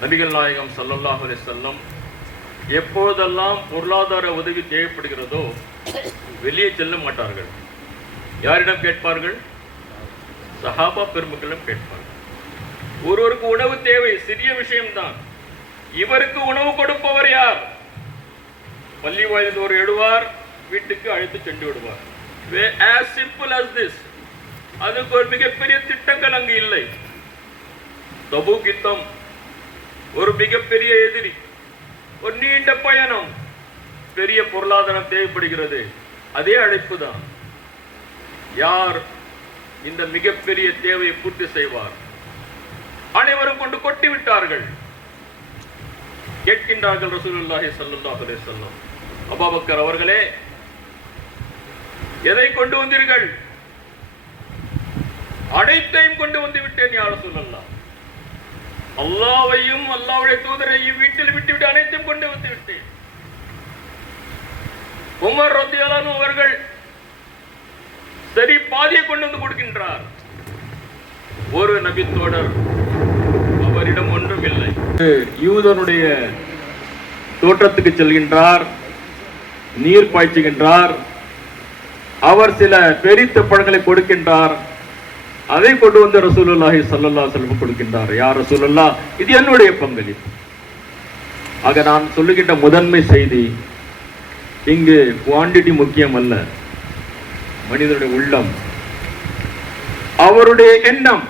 நபிகள் நாயகம் சல்லல்லாஹ் அலி செல்லம் எப்போதெல்லாம் பொருளாதார உதவி தேவைப்படுகிறதோ வெளியே செல்ல மாட்டார்கள். யாரிடம் கேட்பார்கள்? சஹாபா பெருமக்களிடம் கேட்பார்கள். ஒருவருக்கு உணவு தேவை சிறிய விஷயம்தான். இவருக்கு உணவு கொடுப்பவர் யார்? பள்ளி வாயில் ஒரு எடுவார் வீட்டுக்கு அழைத்து சென்று விடுவார். as சிம்பிள் அஸ் திஸ் அதுக்கு ஒரு மிகப்பெரிய திட்டங்கள் அங்கு இல்லை. தபு கித்தம் ஒரு மிகப்பெரிய எதிரி ஒரு நீண்ட பயணம். பெரிய பொருளாதாரம் தேவைப்படுகிறது. அதே அழைப்பு தான் யார் இந்த மிகப்பெரிய தேவையை பூர்த்தி செய்வார்? அனைவரும் கொண்டு கொட்டி விட்டார்கள் கேட்கின்றார்கள் ரசூலுல்லாஹி ஸல்லல்லாஹு அலைஹி வஸல்லம். அபூபக்கர் அவர்களே எதை கொண்டு வந்தீர்கள்? அனைத்தையும் கொண்டு வந்து விட்டேன் யார் சொல்லலாம் அல்லாவையும் அல்லாவுடைய தூதரையும் வீட்டில் விட்டுவிட்டு அனைத்தும் கொண்டு வந்து விட்டேன். உமர் ரத்தியாலும் அவர்கள் சரி பாதியை கொண்டு வந்து கொடுக்கின்றார். ஒரு நபித்தோடர் அவரிடம் ஒன்றும் இல்லை. யூதனுடைய தோற்றத்துக்கு செல்கின்றார் நீர் பாய்ச்சுகின்றார் அவர் சில பெரித்த பழங்களை கொடுக்கின்றார். அதை கொண்டு வந்த ரசூலுல்லாஹி சல்லல்லா செல்வம் கொடுக்கின்றார். யார் ரசூலுல்லா இது என்னுடைய பங்களிப்பு. ஆக நான் சொல்லுகின்ற முதன்மை செய்தி இங்கு குவாண்டிட்டி முக்கியம் அல்ல மனிதனுடைய உள்ளம் அவருடைய எண்ணம்